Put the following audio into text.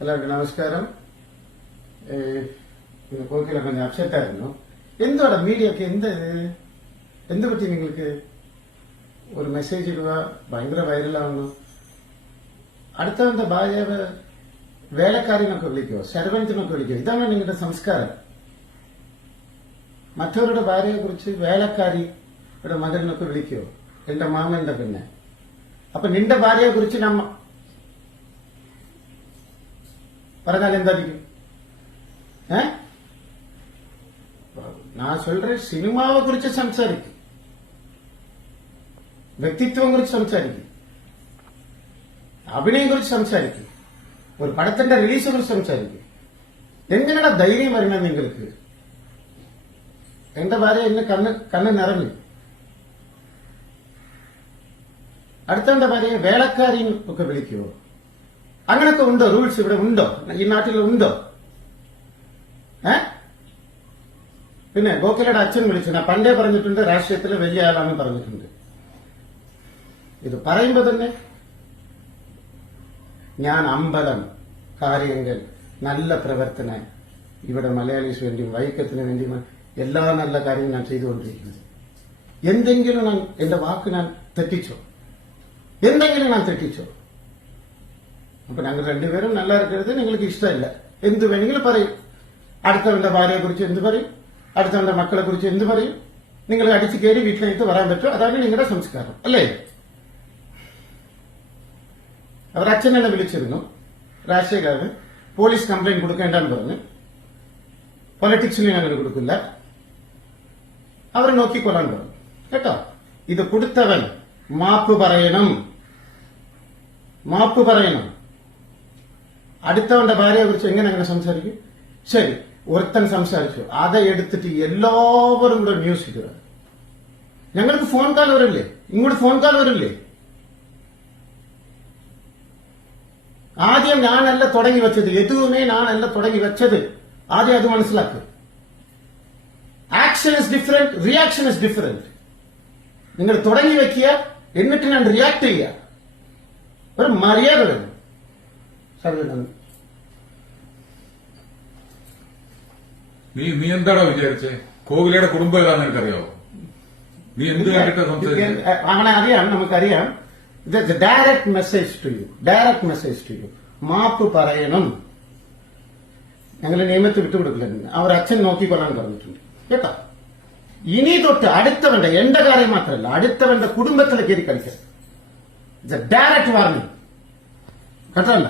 എല്ലാവർക്കും നമസ്കാരം. കോക്കില കൊഞ്ചം അപ്സെറ്റായിരുന്നു എന്താണ് മീഡിയക്ക് എന്ത് എന്ത് പറ്റി നിങ്ങൾക്ക്? ഒരു മെസ്സേജ് ഇടുക ഭയങ്കര വൈറലാവുന്നു അടുത്തവന്റെ ഭാര്യ വേലക്കാരിനൊക്കെ വിളിക്കോ സെർവന്റിനൊക്കെ വിളിക്കോ? ഇതാണ് നിങ്ങളുടെ സംസ്കാരം. മറ്റവരുടെ ഭാര്യയെ കുറിച്ച് വേലക്കാരിയുടെ മകനൊക്കെ വിളിക്കോ? എന്റെ മാമന്റെ പിന്നെ അപ്പൊ നിന്റെ ഭാര്യയെ കുറിച്ച് നമ്മ പറഞ്ഞാൽ എന്തായിരിക്കും ഏ நான் சொல்றேன் சினிமாவை குறிச்சு സംസാരിക്കും വ്യക്തിത്വം കുറിച്ച് സംസാരിക്കും അഭിനയം കുറിച്ച് സംസാരിക്കും ഒരു പടത്തിന്റെ റിലീസിനെ കുറിച്ച് സംസാരിക്കും എങ്ങനെയാണ് ധൈര്യം വരണം നിങ്ങൾക്ക് എന്റെ ഭാര്യ എന്നെ കണ്ണ് കണ്ണ് നിറഞ്ഞു അടുത്തവന്റെ ഭാര്യയെ വേലക്കാരിയും ഒക്കെ വിളിക്കുവോ അങ്ങനൊക്കെ ഉണ്ടോ? റൂൾസ് ഇവിടെ ഉണ്ടോ? ഈ നാട്ടിൽ ഉണ്ടോ? ഏ? പിന്നെ ഗോഖലയുടെ അച്ഛൻ വിളിച്ചു. ഞാൻ പണ്ടേ പറഞ്ഞിട്ടുണ്ട് രാഷ്ട്രീയത്തിലെ വലിയ ആളാണെന്ന് പറഞ്ഞിട്ടുണ്ട്. ഇത് പറയുമ്പോ തന്നെ ഞാൻ അമ്പലം കാര്യങ്ങൾ നല്ല പ്രവർത്തന ഇവിടെ മലയാളീസ് വേണ്ടിയും വൈക്കത്തിന് വേണ്ടിയും എല്ലാ നല്ല കാര്യവും ഞാൻ ചെയ്തുകൊണ്ടിരിക്കുന്നത്. എന്തെങ്കിലും ഞാൻ എന്റെ വാക്ക് ഞാൻ തെറ്റിച്ചോ? എന്തെങ്കിലും ഞാൻ തെറ്റിച്ചോ? അപ്പൊ ഞങ്ങൾ രണ്ടുപേരും നല്ല ഇരിക്കരുത് നിങ്ങൾക്ക് ഇഷ്ടമല്ല. എന്ത് വേണമെങ്കിലും പറയും. അടുത്തവന്റെ ഭാര്യയെ കുറിച്ച് എന്ത് പറയും? അടുത്തവന്റെ മക്കളെ കുറിച്ച് എന്ത് പറയും? നിങ്ങൾ അടിച്ചു കയറി വീട്ടിലേക്ക് വരാൻ പറ്റും അതാണ് നിങ്ങളുടെ സംസ്കാരം അല്ലേ? അവർ അച്ഛനെ വിളിച്ചിരുന്നു. രാഷ്ട്രീയക്കാരന് പോലീസ് കംപ്ലൈന്റ് കൊടുക്കേണ്ടെന്ന് പറഞ്ഞു. പൊളിറ്റിക്സിന് ഞങ്ങൾ കൊടുക്കില്ല. അവർ നോക്കിക്കൊള്ളാൻ പറഞ്ഞു. കേട്ടോ? ഇത് കൊടുത്തവൻ മാപ്പ് പറയണം. മാപ്പ് പറയണം. അടുത്തവന്റെ ഭാര്യയെ കുറിച്ച് എങ്ങനെ അങ്ങനെ സംസാരിക്കും? ശരി ഒരുത്തൻ സംസാരിച്ചു. അത് എടുത്തിട്ട് എല്ലാവരും കൂടെ ന്യൂസ് ഇടുക. ഞങ്ങൾക്ക് ഫോൺ കാൽ വരില്ലേ? ഇങ്ങോട്ട് ഫോൺ കാൽ വരില്ലേ? ആദ്യം ഞാനല്ല തുടങ്ങി വെച്ചത്. എതുവുമേ ഞാനല്ല തുടങ്ങി വെച്ചത്. ആദ്യം അത് മനസ്സിലാക്കുക action is different reaction is different നിങ്ങൾ തുടങ്ങി വെക്കുക എന്നിട്ട് ഞാൻ റിയാക്ട് ചെയ്യുക. ഒരു മര്യാദ വേണം. സർവേ നന്ദി നീ നീ എന്താടാ വിചാരിച്ചേ കോഹ്ലിയുടെ കുടുംബം ഏതാന്ന് നിനക്കറിയാവോ നീ എന്ത് കണ്ടിട്ടാ സംസാരിച്ചത് അവനെ അറിയാം നമുക്കറിയാം direct message to you direct message to you മാപ്പ് പറയണം ഞങ്ങൾ നിയമത്തിൽ വിട്ടുകൊടുക്കില്ല അവർ അച്ഛൻ നോക്കിക്കൊള്ളാൻ പറഞ്ഞിട്ടുണ്ട് കേട്ടോ ഇനി തൊട്ട് അടുത്തവന്റെ എന്റെ കാര്യം മാത്രമല്ല അടുത്തവന്റെ കുടുംബത്തിൽ കയറി കളിക്കരുത് ഡയറക്ട് വാർണിംഗ് കേട്ടല്ല